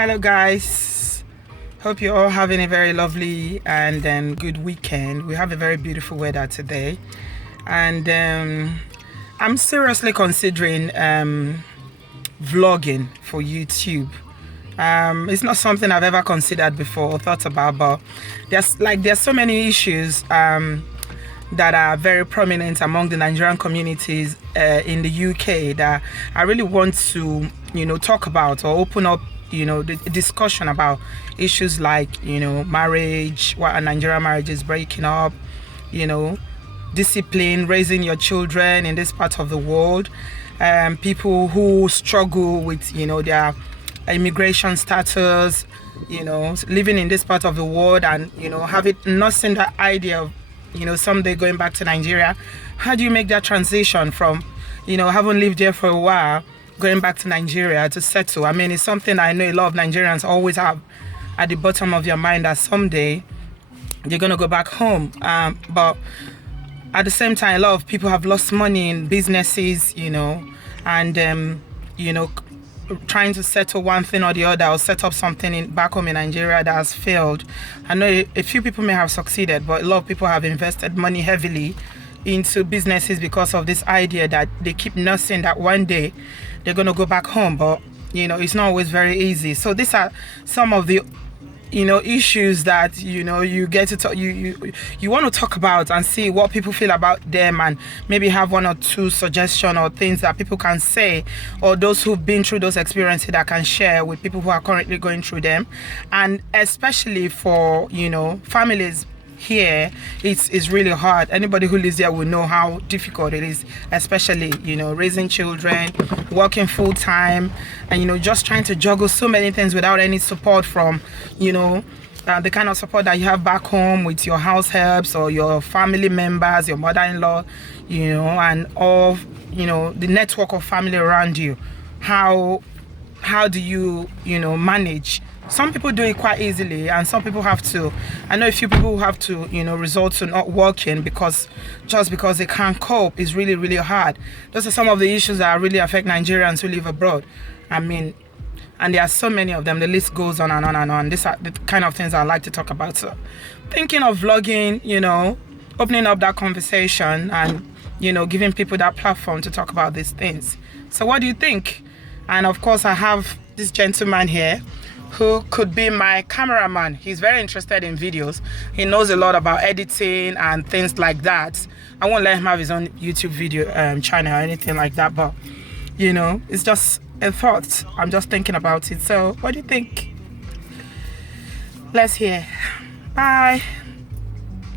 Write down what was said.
Hello guys, hope you're all having a very lovely and good weekend. We have a very beautiful weather today, and I'm seriously considering vlogging for YouTube. It's not something I've ever considered before or thought about, but there's so many issues that are very prominent among the Nigerian communities in the UK that I really want to talk about or open up the discussion about issues like marriage, why a Nigerian marriage is breaking up, discipline, raising your children in this part of the world, people who struggle with their immigration status, living in this part of the world and having not seen that idea of someday going back to Nigeria. How do you make that transition from having lived there for a while, going back to Nigeria to settle? I mean, it's something I know a lot of Nigerians always have at the bottom of your mind, that someday you're going to go back home. But at the same time, a lot of people have lost money in businesses, and trying to settle one thing or the other, or set up something back home in Nigeria that has failed. I know a few people may have succeeded, but a lot of people have invested money heavily into businesses because of this idea that they keep nursing that one day they're going to go back home. But it's not always very easy. So these are some of the issues that you get to talk, you want to talk about and see what people feel about them, and maybe have one or two suggestions or things that people can say, or those who've been through those experiences that can share with people who are currently going through them. And especially for families here, it's really hard. Anybody who lives here will know how difficult it is, especially raising children, working full time, and just trying to juggle so many things without any support from the kind of support that you have back home with your house helps or your family members, your mother-in-law, and all the network of family around you. How do you manage? Some people do it quite easily, and some people have to. I know a few people who have to, resort to not working because they can't cope. Is really, really hard. Those are some of the issues that really affect Nigerians who live abroad. I mean, and there are so many of them. The list goes on and on and on. These are the kind of things I like to talk about. So, thinking of vlogging, opening up that conversation and, giving people that platform to talk about these things. So, what do you think? And of course, I have this gentleman here who could be my cameraman. He's very interested in videos. He knows a lot about editing and things like that. I won't let him have his own YouTube video channel or anything like that, but it's just a thought. I'm just thinking about it. So what do you think? Let's hear. Bye.